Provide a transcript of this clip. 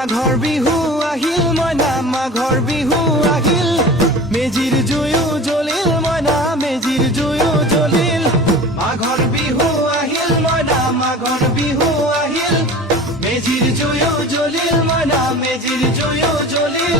মাঘৰ বিহু আহিল মইনা মাঘৰ বিহু আহিল মেজিৰ জুয়ো জ্বলিল মইনা মেজিৰ জুয়ো জ্বলিল মাঘৰ বিহু আহিল মইনা মাঘৰ বিহু আহিল মেজিৰ জুয়ো জ্বলিল মইনা মেজিৰ জুয়ো জ্বলিল